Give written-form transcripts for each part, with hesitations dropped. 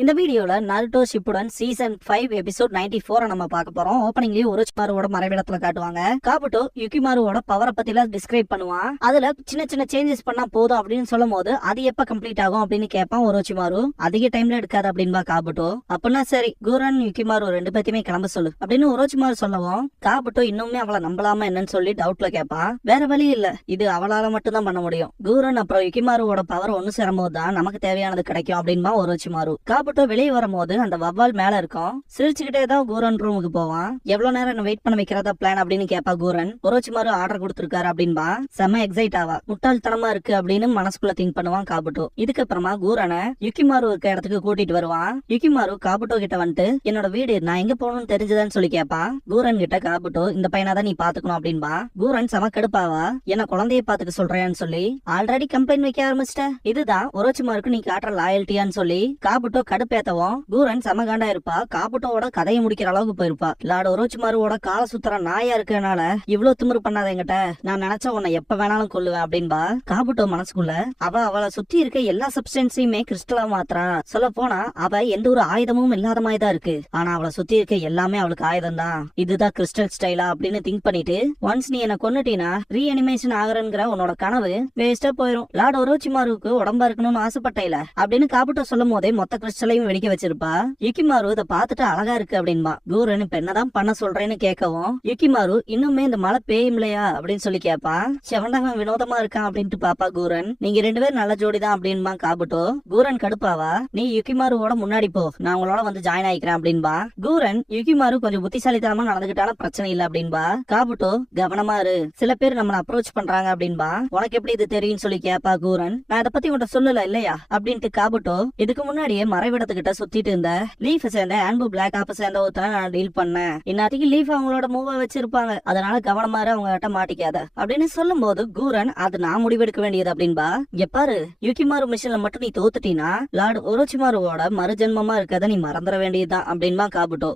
இந்த வீடியோல Naruto Shippuden season 5 episode 94 நம்ம பார்க்க போறோம். ஓப்பனிங்லயே ஒரோச்சிமாருவோட மறைவிடத்துல காட்டுவாங்க. காபுட்டோ யுகிமாருவோட பவரை பத்தில டிஸ்கிரைப் பண்ணுவான். அதுல சின்ன சின்ன சேஞ்சஸ் பண்ணா போதும் அப்படின்னு சொல்லும் போது அது எப்ப கம்ப்ளீட் ஆகும் அப்படின்னு கேட்பான் ஒரோச்சிமாரு. அதிக டைம்ல எடுக்காது அப்படின்பா காபுட்டோ. அப்படின்னா சரி குரன் யுகிமாரு ரெண்டு பேத்தையுமே கிளம்ப சொல்லு அப்படின்னு ஒரோச்சிமாரு சொல்லவும் காபுட்டோ இன்னுமே அவளை நம்பலாமா என்னன்னு சொல்லி டவுட்ல கேட்பான். வேற வழி இல்ல, இது அவளால மட்டும் தான் பண்ண முடியும். குரன் அப்புறம் யுகிமாருவோட பவர் ஒன்னு சேரும்போது தான் நமக்கு தேவையானது கிடைக்கும் அப்படின்பா ஒரோச்சிமாரு. காபுட்டோ வெளியே வரும்போது அந்த வவ்வால் மேல இருக்கும். சிரிச்சுக்கிட்டே தான் கூரன் ரூமுக்கு போவான். எவ்வளவு நேரம் என்ன வெயிட் பண்ண வைக்கிறதா பிளான் அப்படின்னு கேப்பா கூரன். ஒரோச்சிமாரு ஆர்டர் கொடுத்திருக்காரு அப்படின்பா செம எக்ஸைட் ஆவா. முட்டாள்தனமா இருக்கு அப்படின்னு மனசுக்குள்ள திங்க் பண்ணுவான் காபுட்டோ. இதுக்கப்புறமா கூரனை யுகிமாரு இருக்க இடத்துக்கு கூட்டிட்டு வருவான். யுகிமாரு காபுட்டோ கிட்ட வந்துட்டு என்னோட வீடு நான் எங்க போகணும்னு தெரிஞ்சதான்னு சொல்லி கேப்பான். கூரன் கிட்ட காபுட்டோ இந்த பையனா தான் நீ பாத்துக்கணும் அப்படின்பா. கூரன் செம கடுப்பாவா. என்ன குழந்தைய பாத்துக்க சொல்றேன்னு சொல்லி ஆல்ரெடி கம்ப்ளைண்ட் வைக்க ஆரம்பிச்சிட்ட. இதுதான் ஒரோச்சிமாருக்கு நீ காட்டுற லாயல்ட்டியான்னு சொல்லி காபுட்டோ கடுப்பேத்தவும் கூரன் சமகாண்டா இருப்பா. காபுட்டோட கதையை முடிக்கிற அளவுக்கு போயிருப்பா. லார்ட் ஒரோச்சிமாருவோட கால சுத்தர நாயா இருக்கனால இவ்வளவு திமிரு பண்ணாத என்கிட்ட. நான் நினைச்சா உன்னை எப்ப வேணாலும் கொல்லுவேன் அப்படின்பா. காபுட்டோ மனசுக்குள்ள அவளை சுத்தி இருக்க எல்லா சப்ஸ்டன்ஸையுமே கிறிஸ்டலா மாத்திரா. சொல்ல போனா அவ எந்த ஒரு ஆயுதமும் இல்லாத மாதிரி தான் இருக்கு. ஆனா அவளை சுத்தி இருக்க எல்லாமே அவளுக்கு ஆயுதம் தான். இதுதான் கிறிஸ்டல் ஸ்டைலா அப்படின்னு திங்க் பண்ணிட்டு ஒன்ஸ் நீ என்ன கொன்னுட்டீனா ரீஅனிமேஷன் ஆகுறங்கிற உன்னோட கனவு வேஸ்டா போயிரும். லார்ட் ஒரோச்சிமாருக்கு உடம்பா இருக்கணும்னு ஆசைப்பட்டேல அப்படின்னு காபுட்டோ சொல்லும் போதே மொத்த கிறிஸ்டலையும் வெடிக்க வச்சிருப்பா. யுகிமாரு இதை பார்த்துட்டு அழகா இருக்கு அப்படின்பா. கூரன் இப்ப என்னதான் பண்ண சொல்றேன்னு கேட்கவும் யுகிமாரு இன்னுமே இந்த மழை பெய்யும்லையா அப்படின்னு சொல்லி கேட்பான். செவண்டவன் வினோதமா இருக்கான் அப்படின்ட்டு பாப்பா கூரன். நீங்க ரெண்டு பேரும் நல்ல ஜோடிதான் அப்படின்பா காபுட்டோ. கூரன் கடுப்பாவா. நீ யுகிமாருவோட முன்னாடி போ, நான் உங்களோட வந்து ஜாயின் ஆயிக்கிறேன் அப்படின்பா. கூரன் யுகிமாரு கொஞ்சம் புத்திசாலித்தனமா நடந்துகிட்டாலும் பிரச்சனை இல்ல அப்படின்பா. காபுட்டோ கவனமா இரு, சில பேர் நம்மள அப்ரோச் பண்றாங்க அப்படின்பா. உனக்கு எப்படி இது தெரியும் சொல்லி கேப்பா கூரன். நான் இதை பத்தி உன்கிட்ட சொல்லல இல்லையா அப்படின்ட்டு காபுட்டோ இதுக்கு முன்னாடியே மறைவிடத்துக்கிட்ட சுத்திட்டு இருந்த லீஃப் சேர்ந்த ஆன்பு பிளாக் ஆப்ப சேர்ந்த ஒருத்தனை நான் டீல் பண்ணேன். இன்னத்துக்கு லீஃப் அவங்களோட மூவ வச்சிருப்பாங்க, அதனால கவனமா அவங்க கிட்ட மாட்டிக்காத அப்படின்னு சொல்லும் போது கூரன் அது நான் முடிவெடுக்க வேண்டியது அப்படின்பா. எப்பாரு யுகிமாரு மிஷன்ல மட்டும் நீ தோத்துட்டீனா லார்ட் ஒரோச்சிமாருவோட மறுஜென்மமா இருக்கத நீ மறந்துட வேண்டியதுதான் அப்படின்பா காபுட்டோ.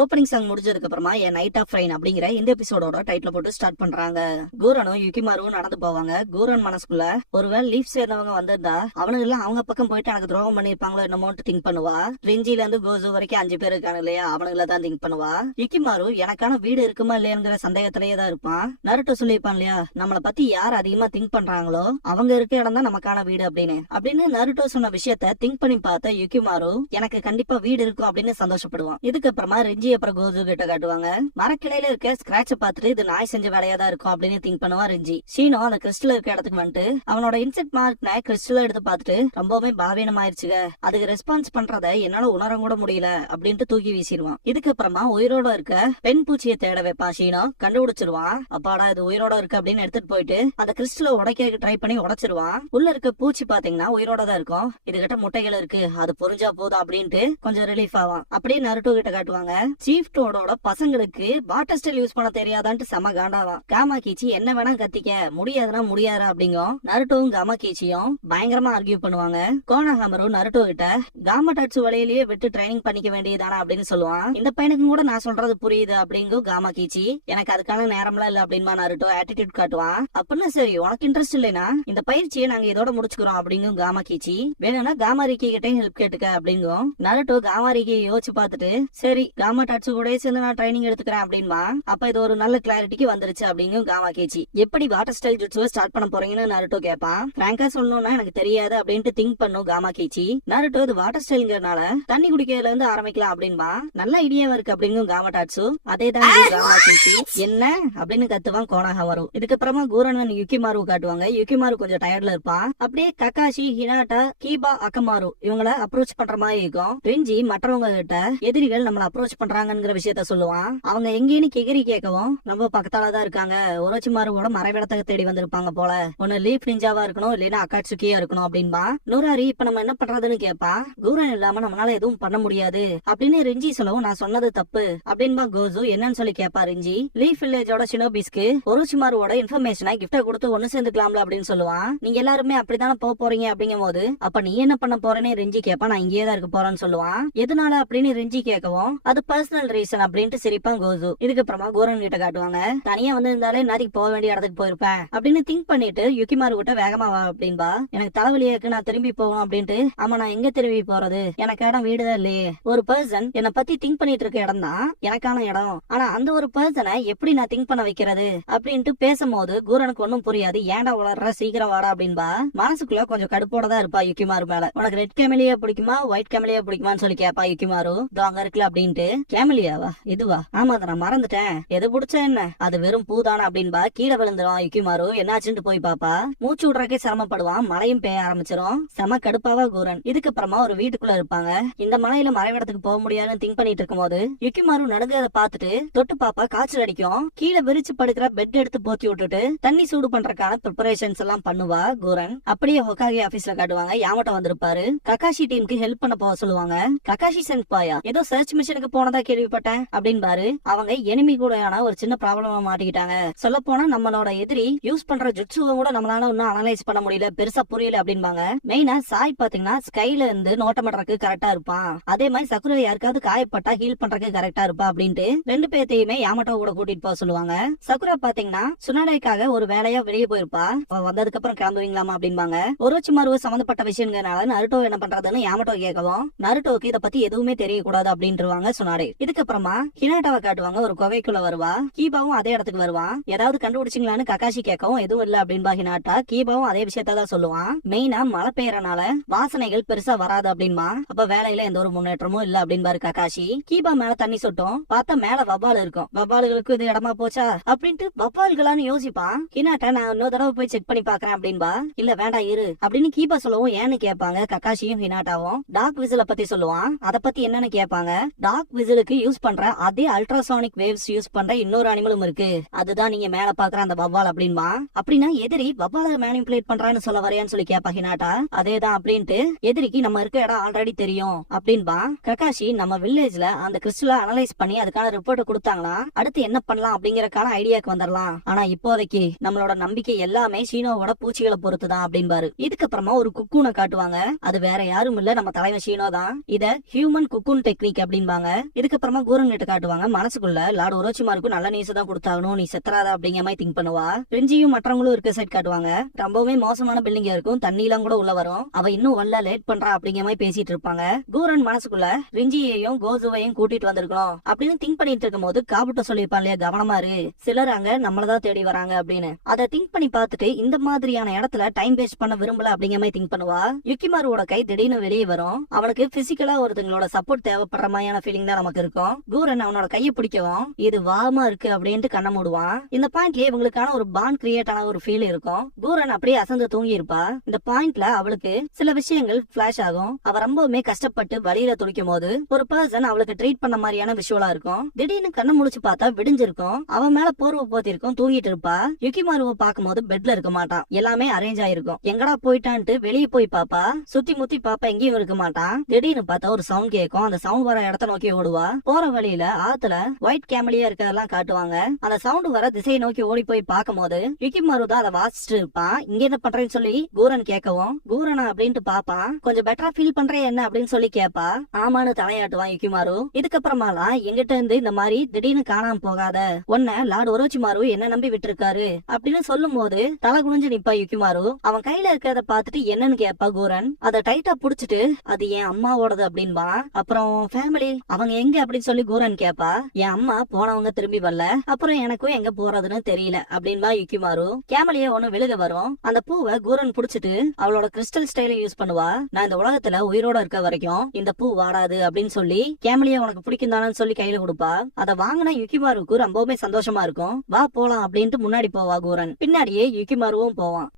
ஓப்பனிங் சாங் முடிஞ்சதுக்கு அப்புறமா என் நைட் ஆஃப் ரெயின் அப்படிங்கிற இந்த எபிசோடோட டைட்டில் போட்டு ஸ்டார்ட் பண்றாங்க. கூரனும் யுகிமாருவும் நடந்து போவாங்க. கூரன் மனசுக்குள்ள ஒருவேளை லீஃப் சேர்ந்தவங்க வந்திருந்தா அவனுங்க எல்லாம் அவங்க பக்கம் போயிட்டு எனக்கு துரோகம் பண்ணிருப்பாங்களோ என்னமோட்டு திங்க் பண்ணுவா. ரிஞ்சில இருந்து கோசு வரைக்கும் 5 பேர் இருக்காங்க இல்லையா, அவனுங்கள தான் திங்க் பண்ணுவா. யுகிமாரு எனக்கான வீடு இருக்குமா இல்லையாங்கிற சந்தேகத்திலேயே தான் இருப்பான். நருட்டோ சொல்லியிருப்பான் இல்லையா, நம்மளை பத்தி யார் அதிகமா திங்க் பண்றாங்களோ அவங்க இருக்க இடம் தான் நமக்கான வீடு அப்படின்னு நருட்டோ சொன்ன விஷயத்த திங்க் பண்ணி பார்த்த யுகிமாரு எனக்கு கண்டிப்பா வீடு இருக்கும் அப்படின்னு சந்தோஷப்படுவான். இதுக்கப்புறமா ரிஞ்சி அப்புறம் கோசு கிட்ட காட்டுவாங்க. மரக்கிளையில இருக்க ஸ்கிராட்ச பார்த்துட்டு இது நாய் செஞ்ச வேலையா தான் இருக்கும் அப்படின்னு திங்க் பண்ணுவான் ரிஞ்சி. ஷீனோ அந்த கிறிஸ்டல் இருக்க இடத்துக்கு வந்துட்டு அவனோட இன்செக்ட் மார்க்ன கிறிஸ்டல் எடுத்து பார்த்துட்டு ரொம்பவே பலவீனம் ஆயிருச்சுங்க, அதுக்கு ரெஸ்பான்ஸ் பண்றத என்னால உணர கூட முடியல அப்படின்ட்டு தூக்கி வீசிடுவான். இதுக்கப்புறமா உயிரோட இருக்க பெண் பூச்சியை தேட வைப்பான். ஷீனோ கண்டுபிடிச்சிருவான். அப்பாடா இது உயிரோட இருக்கு அப்படின்னு எடுத்துட்டு போயிட்டு அந்த கிறிஸ்டலை உடைக்க ட்ரை பண்ணி உடைச்சிருவான். உள்ள இருக்க பூச்சி பாத்தீங்கன்னா உயிரோட தான் இருக்கும். இதுகிட்ட முட்டைகள் இருக்கு, அது பொறிஞ்சா போதும் அப்படின்ட்டு கொஞ்சம் ரிலீஃப் ஆவான். அப்படியே நருட்டோ கிட்ட காட்டுவாங்க. சீஃப் டோடோட பசங்களுக்கு வாட்டர் ஸ்டைல் யூஸ் பண்ண தெரியாதான்ட்டு செம காண்டாவான். காமா கீச்சி என்ன வேணா கத்திக்க, முடியாதுன்னா முடியாது அப்படிங்கும். நருட்டோவும் காமா கீச்சியும் பயங்கரமா ஆர்கியூ பண்ணுவாங்க. கோனாஹாமரும் நருட்டோ கிட்ட காமா டாட்சு வலையிலேயே விட்டு ட்ரைனிங் பண்ணிக்க வேண்டியதானா அப்படின்னு சொல்லுவான். இந்த பையனுக்கு கூட நான் சொல்றது புரியுது அப்படிங்கும் காமா கீச்சி. எனக்கு அதுக்கான நேரம்லாம் இல்ல அப்படின்பா நருட்டோ ஆட்டிடியூட் காட்டுவான். அப்படின்னா சரி உனக்கு இன்ட்ரெஸ்ட் இல்லைன்னா இந்த பயிற்சியை நாங்க இதோட முடிச்சுக்கிறோம் அப்படிங்கும் காமா கீச்சி. வேணும்னா காமா ரிக்கி கிட்டையும் ஹெல்ப் கேட்டுக்க அப்படிங்கும். நருட்டோ காமா ரிக்கியை யோசிச்சு பார்த்துட்டு சரி காமா டாட்சு கூட சேர்ந்து நான் ட்ரைனிங் எடுத்துக்கிறேன் அப்படின்பா. அப்ப இது ஒரு நல்ல கிளாரிட்டிக்கு வந்துருச்சு அப்படிங்கும் காமா கீச்சி. எப்படி வாட்டர் ஸ்டைல் ஜுட்சுவை ஸ்டார்ட் பண்ண போறீங்கன்னு நருட்டோ கேட்பான். பிராங்கா சொல்லணும்னா எனக்கு தெரியாது அப்படின்ட்டு திங்க் பண்ணும் காமா கீச்சி. நருட்டோ இது வாட்டர் ஸ்டைல்ங்கிறனால தண்ணி குடிக்கிறதுல இருந்து ஆரம்பிக்கலாம் அப்படின்பா. நல்ல ஐடியாவா இருக்கு அப்படிங்கும் காமா டாட்சு. அதே தான் காமா கீச்சி. என்ன அப்படின்னு கத்துவான் கோனாஹாமரு. இதுக்கப்புறமா கூரன் யுகிமாரு காட்டுவாங்க. யுகிமாரு கொஞ்சம் டயர்ட்ல இருப்பான். அப்படியே கக்காஷி, ஹினாட்டா, கீபா, அக்கமாரு இவங்கள அப்ரோச் பண்ற மாதிரி இருக்கும். ரிஞ்சி மற்றவங்க கிட்ட எதிரிகள் நம்மள அப்ரோச் பண்றாங்க வராங்கிற விஷயத்த சொல்லுவான். அவங்க எங்கேன்னு கிகிரி கேட்கவும் ரொம்ப பக்கத்தாலதான் இருக்காங்க, ஒரோச்சிமாருவோட மறைவிடத்தை தேடி வந்திருப்பாங்க போல, ஒன்னு லீஃப் நிஞ்சாவா இருக்கணும் இல்லைன்னா அக்காட்சுக்கியா இருக்கணும் அப்படின்பா. நூராரி இப்ப நம்ம என்ன பண்றதுன்னு கேப்பா. கூரன் இல்லாம நம்மளால எதுவும் பண்ண முடியாது அப்படின்னு ரிஞ்சி சொல்லவும் நான் சொன்னது தப்பு அப்படின்பா கோசு. என்னன்னு சொல்லி கேப்பா ரிஞ்சி. லீஃப் வில்லேஜோட ஷினோபிஸ்க்கு ஒரோச்சிமாருவோட இன்ஃபர்மேஷனை கிஃப்ட கொடுத்து ஒண்ணு சேர்ந்துக்கலாம்ல அப்படின்னு சொல்லுவான். நீங்க எல்லாருமே அப்படித்தானே போறீங்க அப்படிங்கும் போது அப்ப நீ என்ன பண்ண போறேன்னு ரிஞ்சி கேப்பா. நான் இங்கேயே தான் இருக்க போறேன்னு சொல்லுவான். எதனால அப்படின்னு ரிஞ்சி கேட்கவும் அது பர்சனல் ரீசன் அப்படின்ட்டு சிரிப்பான் கோசு. இதுக்கப்புறமா கூரன் கிட்ட காட்டுவாங்க. தனியா வந்து இருந்தாலே நாளைக்கு போக வேண்டிய இடத்துக்கு போயிருப்பேன் அப்படின்னு திங்க் பண்ணிட்டு யுகிமாரு கிட்ட வேகமா வா அப்படின்பா. எனக்கு தலைவலியா இருக்கு, நான் திரும்பி போகணும் அப்படின்ட்டு. ஆமா, நான் எங்க திரும்பி போறது, எனக்கு இடம் வீடுதான் இல்லையே. ஒரு பர்சன் என்னை பத்தி திங்க் பண்ணிட்டு இருக்க இடம் தான் எனக்கான இடம், ஆனா அந்த ஒரு பர்சனை எப்படி நான் திங்க் பண்ண வைக்கிறது அப்படின்ட்டு பேசும்போது கூரனுக்கு ஒன்னும் புரியாது. ஏன்டா வளர்ற, சீக்கிரம் வாடா அப்படின்பா. மனசுக்குள்ள கொஞ்சம் கடுப்போட தான் இருப்பா யுகிமாரு மேல. உனக்கு ரெட் கேமிலியா பிடிக்குமா ஒயிட் கேமிலியா பிடிக்குமான்னு சொல்லி கேப்பா யுகிமாரு. அங்க இருக்குல்ல அப்படின்ட்டு. கேமிலியாவா, இதுவா? ஆமா, அதை நான் மறந்துட்டேன். எது பிடிச்சா என்ன, அது வெறும் பூதானா அப்படின்பா. கீழே விழுந்துரும் யுகிமாரு. என்னாச்சுன்னு போய் பாப்பா. மூச்சு விடுறக்கே சிரமப்படுவான். மழையும் பெய்ய ஆரம்பிச்சிரும். செம கடுப்பாவா கூரன். இதுக்கப்புறமா ஒரு வீட்டுக்குள்ள இருப்பாங்க. இந்த மலையில மறைவிடத்துக்கு போக முடியாதுன்னு திங்க் பண்ணிட்டு இருக்கும் போது யுகிமாரு நடுங்கறத பாத்துட்டு தொட்டு பாப்பா. காய்ச்சல் அடிக்கும். கீழே விரிச்சு படுக்கிற பெட் எடுத்து போத்தி விட்டுட்டு தண்ணி சூடு பண்றதுக்கான ப்ரிப்பரேஷன்ஸ் எல்லாம் பண்ணுவா கூரன். அப்படியே ஹொகாகி ஆபீஸ்ல காட்டுவாங்க. யாமட்ட வந்திருப்பாரு. ககாஷி டீமுக்கு ஹெல்ப் பண்ண போக சொல்லுவாங்க. ககாஷி சென்பாயா ஏதோ சர்ச் மிஷனுக்கு போனதா கேள்விப்பட்டேன் அப்படின்பாரு. அவங்க எனிமி கூடயான ஒரு சின்ன ப்ராப்ளமா மாட்டிக்கிட்டாங்க. சொல்ல போனா நம்மளோட எதிரி யூஸ் பண்ற ஜுட்சுவை கூட நம்மளால இன்னும் அனலைஸ் பண்ண முடியல, பெருசா புரியல அப்படின்பாங்க. மெயினா சாய் பாத்தீங்கன்னா ஸ்கைல இருந்து நோட்டமிடறதுக்கு கரெக்டா இருப்பான். அதே மாதிரி சக்குரை யாருக்காவது காயப்பட்டா ஹீல் பண்றதுக்கு கரெக்டா இருப்பா அப்படின்ட்டு ரெண்டு பேர்த்தையுமே யாமட்டோ கூட கூட்டிட்டு போக சொல்லுவாங்க. சக்குரா பாத்தீங்கன்னா சுனாடைக்காக ஒரு வேலையா வெளியே போயிருப்பா. வந்ததுக்கு அப்புறம் கிளம்புவீங்களாமா அப்படின்பாங்க. ஒரோச்சிமாரு சம்பந்தப்பட்ட விஷயங்களால நருட்டோ என்ன பண்றதுன்னு யாமட்டோ கேட்கவும் நருட்டோக்கு இத பத்தி எதுவுமே தெரியக்கூடாது அப்படின்ட்டுருவாங்க சுனாடே. இதுக்கப்புறமா ஹினாட்டாவை காட்டுவாங்க. ஒரு குகைக்குள்ள வருவா. கீபாவும் அதே இடத்துக்கு வருவான். ஏதாவது கண்டுபிடிச்சிங்களான்னு ககாஷி கேட்கவும் எதுவும் இல்ல அப்படின்பா ஹினாட்டா. கீபாவும் அதே விஷயத்தான் சொல்லுவான். மெயினா மழை பெய்யறனால வாசனைகள் பெருசா வராது அப்படின்பா. அப்ப வேலையில எந்த ஒரு முன்னேற்றமும் இல்ல அப்படின்பாரு ககாஷி. கீபா மேல தண்ணி சொட்டும். பார்த்தா மேல வவ்வால் இருக்கும். வவ்வால்களுக்கு இது இடமா போச்சா அப்படின்ட்டு வவ்வால்களான்னு யோசிப்பான். ஹினாட்டா நான் இன்னொரு தடவை போய் செக் பண்ணி பாக்குறேன் அப்படின்பா. இல்ல வேண்டாம் இரு அப்படின்னு கீபா சொல்லவும் ஏன்னு கேட்பாங்க ககாஷியும் ஹினாட்டாவும். டார்க் விசில பத்தி சொல்லுவான். அத பத்தி என்னன்னு கேட்பாங்க. டார்க் விசிலுக்கு யூஸ் பண்ற அதே அல்ட்ராசானிக் வேவ்ஸ் யூஸ் பண்ற இன்னொரு அனிமலும் இருக்கு, அதுதான் நீங்க மேல பாக்குற அந்த வவ்வால் அப்படின்பா. அப்படின்னா எதிரி வவ்வால மேனிபுலேட் பண்றான்னு சொல்ல வரையான்னு சொல்லி கேப்பா ஹினாட்டா. அதேதான் அப்படின்ட்டு எதிரிக்கு நம்ம இருக்க இடம் ஆல்ரெடி தெரியும் அப்படின்பா. ககாஷி நம்ம வில்லேஜ்ல அந்த கிறிஸ்டலை அனலைஸ் பண்ணி அதுக்கான ரிப்போர்ட் கொடுத்தாங்கன்னா அடுத்து என்ன பண்ணலாம் அப்படிங்கறக்கான ஐடியாக்கு வந்துடலாம். ஆனா இப்போதைக்கு நம்மளோட நம்பிக்கை எல்லாமே ஷீனோவோட பூச்சிகளை பொறுத்துதான் அப்படின்பாரு. இதுக்கப்புறமா ஒரு குக்கூனை காட்டுவாங்க. அது வேற யாரும் இல்ல, நம்ம தலைவர் ஷீனோ தான். இத ஹியூமன் குக்கூன் டெக்னிக் அப்படின்பாங்க. இதுக்கப்புறமா கூரன் கிட்ட காட்டுவாங்க. மனசுக்குள்ள லார்ட் ஒரோச்சிமாருக்கு நல்ல நியூஸ் தான் கொடுத்தாகணும், நீ செத்துறாத அப்படிங்கிற மாதிரி திங்க் பண்ணுவா. ரிஞ்சியும் மற்றவங்களும் இருக்க சைட் காட்டுவாங்க. ரொம்பவே மோசமான பில்டிங்கா இருக்கும். தண்ணி எல்லாம் கூட உள்ள வரும். அவ இன்னும் வரல, லேட் பண்றா அப்படிங்கிற மாதிரி பேசிட்டு இருப்பாங்க. கூரன் மனசுக்குள்ள ரிஞ்சியையும் கோசுவையும் கூட்டிட்டு வந்திருக்கணும் அப்படின்னு திங்க் பண்ணிட்டு இருக்கும் போது காபுட்ட சொல்லிருப்பான் இல்லையா, கவனமா இரு, சிலர் அங்க நம்மளதான் தேடி வராங்க அப்படின்னு. அதை திங்க் பண்ணி பார்த்துட்டு இந்த மாதிரியான இடத்துல டைம் வேஸ்ட் பண்ண விரும்பல அப்படிங்கிற மாதிரி திங்க் பண்ணுவா. யுக்கிமாருவோட கை திடீர்னு வெளியே வரும். அவனுக்கு பிசிக்கலா ஒருத்தங்களோட சப்போர்ட் தேவைப்படுற மாதிரியான ஃபீலிங் தான் நமக்கு இருக்கும். கூரன் அவனோட கையை பிடிக்கவும் இது வாமா இருக்கு அப்படின்ட்டு கண்ண மூடுவான். இந்த பாயிண்ட்லயே இவங்களுக்கான ஒரு பாண்ட் கிரியேட் ஆன ஒரு ஃபீல் இருக்கும். கூரன் அப்படியே அசந்து தூங்கி இருப்பா. இந்த பாயிண்ட்ல அவளுக்கு சில விஷயங்கள் பிளாஷ் ஆகும். அவ ரொம்பவுமே கஷ்டப்பட்டு வழியில துடிக்கும் போது ஒரு பர்சன் அவளுக்கு ட்ரீட் பண்ண மாதிரியான விஷுவலா இருக்கும். திடீர்னு கண்ண முடிச்சு பார்த்தா விடிஞ்சிருக்கும். அவன் மேல போர்வை போத்தி இருக்கும். தூங்கிட்டு இருப்பா. யுகிமாருவை பார்க்கும்போது பெட்ல இருக்க மாட்டான். எல்லாமே அரேஞ்ச் ஆயிருக்கும். எங்கடா போயிட்டான்ட்டு வெளியே போய் பாப்பா. சுத்தி முத்தி பாப்பா, எங்கேயும் இருக்க மாட்டான். திடீர்னு பார்த்தா ஒரு சவுண்ட் கேட்கும். அந்த சவுண்ட் வர இடத்த நோக்கி ஓடுவா. போற வழியில ஆத்துல ஒயிட் கேமலியா இருக்கிறதெல்லாம் காட்டுவாங்க. அந்த சவுண்ட் வர திசையை நோக்கி ஓடி போய் பார்க்கும் போது யுகிமாரு தான் அதை வாசிச்சுட்டு இருப்பான். இங்க என்ன பண்றேன்னு சொல்லி கூரன் கேட்கவும் கூரனா அப்படின்ட்டு பாப்பான். கொஞ்சம் பெட்டரா ஃபீல் பண்றே என்ன அப்படின்னு சொல்லி கேப்பா. ஆமான்னு தலையாட்டுவான் யுகிமாரு. இதுக்கப்புறமாலாம் எங்கிட்ட இருந்து இந்த மாதிரி திடீர்னு காணாம போகாத, உன்ன லார்ட் ஒரோச்சிமாரு என்ன நம்பி விட்டுருக்காரு அப்படின்னு சொல்லும் போது தலை குனிஞ்சு நிப்பா யுகிமாரு. அவன் கையில இருக்கிறத பாத்துட்டு என்னன்னு கேப்பா கூரன். அதை டைட்டா புடிச்சிட்டு அது என் அம்மாவோடது அப்படின்பா. அப்புறம் ஃபேமிலி அவங்க எங்க அப்படின்னு சொல்லி கூரன் கேப்பா. என் அம்மா போனவங்க திரும்பி வரல, அப்புறம் எனக்கும் எங்க போறதுன்னு தெரியல அப்படின்பா யுகிமாரு. கேமலியே ஒண்ணு விழுக வரும். அந்த பூவை கூரன் புடிச்சிட்டு அவளோட கிறிஸ்டல் ஸ்டைல யூஸ் பண்ணுவா. நான் இந்த உலகத்துல உயிரோட இருக்க வரைக்கும் இந்த பூ வாடாது அப்படின்னு சொல்லி கேமலியே உனக்கு பிடிக்கும் தானு சொல்லி கையில கொடுப்பா. அதை வாங்கின யுகிமாருக்கு ரொம்பவுமே சந்தோஷமா இருக்கும். வா போலாம் அப்படின்ட்டு முன்னாடி போவா கூரன். பின்னாடியே யுகிமாருவும் போவான்.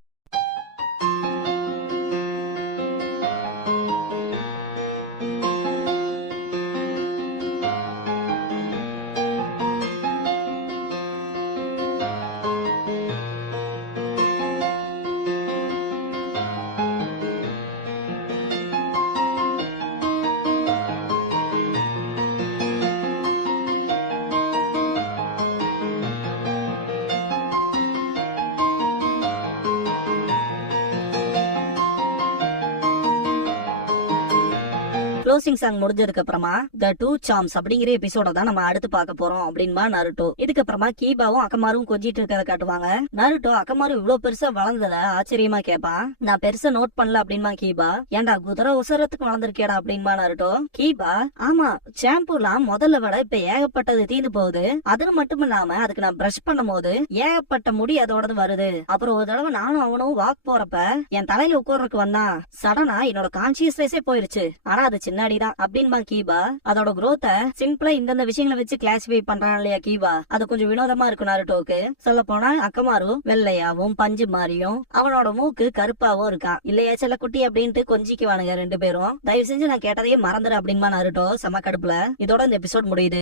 க்ளோசிங் சாங் முடிஞ்சதுக்கு அப்புறமா த டூ சாம்ஸ் அப்படிங்கிற எபிசோட தான் நம்ம அடுத்து பார்க்க போறோம் அப்படின்பா நருட்டோ. இதுக்கப்புறமா கீபாவும் அக்கமாரும் கொஞ்சிட்டு இருக்கிறத காட்டுவாங்க. நருட்டோ அக்கமாரு இவ்வளவு பெருசா வளர்ந்தத ஆச்சரியமா கேட்பான். நான் பெருசா நோட் பண்ணல அப்படின்பா கீபா. ஏன்டா குதிரை உசரத்துக்கு வளர்ந்துருக்கேடா அப்படின்பா நருட்டோ. கீபா ஆமா ஷாம்பூலாம் முதல்ல விட இப்ப ஏகப்பட்டது தீந்து போகுது. அது மட்டும் இல்லாம அதுக்கு நான் பிரஷ் பண்ணும் போது ஏகப்பட்ட முடி அதோடது வருது. அப்புறம் ஒரு தடவை நானும் அவனும் வாக் போறப்ப என் தலையில உட்கார்றதுக்கு வந்தான். சடனா என்னோட கான்சியஸ்னஸே போயிருச்சு. ஆனா அது சின்னாடிதான் அப்படின்பா கீபா. அதோட growth சிம்பிளா இந்தந்த விஷயங்களை வச்சு கிளாசிஃபை பண்றான் இல்லையா கீபா, அது கொஞ்சம் வினோதமா இருக்கும் நருட்டோக்கு. சொல்ல போனா அக்கமாரு வெள்ளையாவும் பஞ்சு மாதிரியும் அவனோட மூக்கு கருப்பாவும் இருக்கான் இல்லையா செல்ல குட்டி அப்படின்ட்டு கொஞ்சிக்குவானுங்க ரெண்டு பேரும். தயவு செஞ்சு நான் கேட்டதையே மறந்துடு அப்படின்பா நருட்டோ செம கடுப்புல. இதோட இந்த எபிசோட் முடியுது.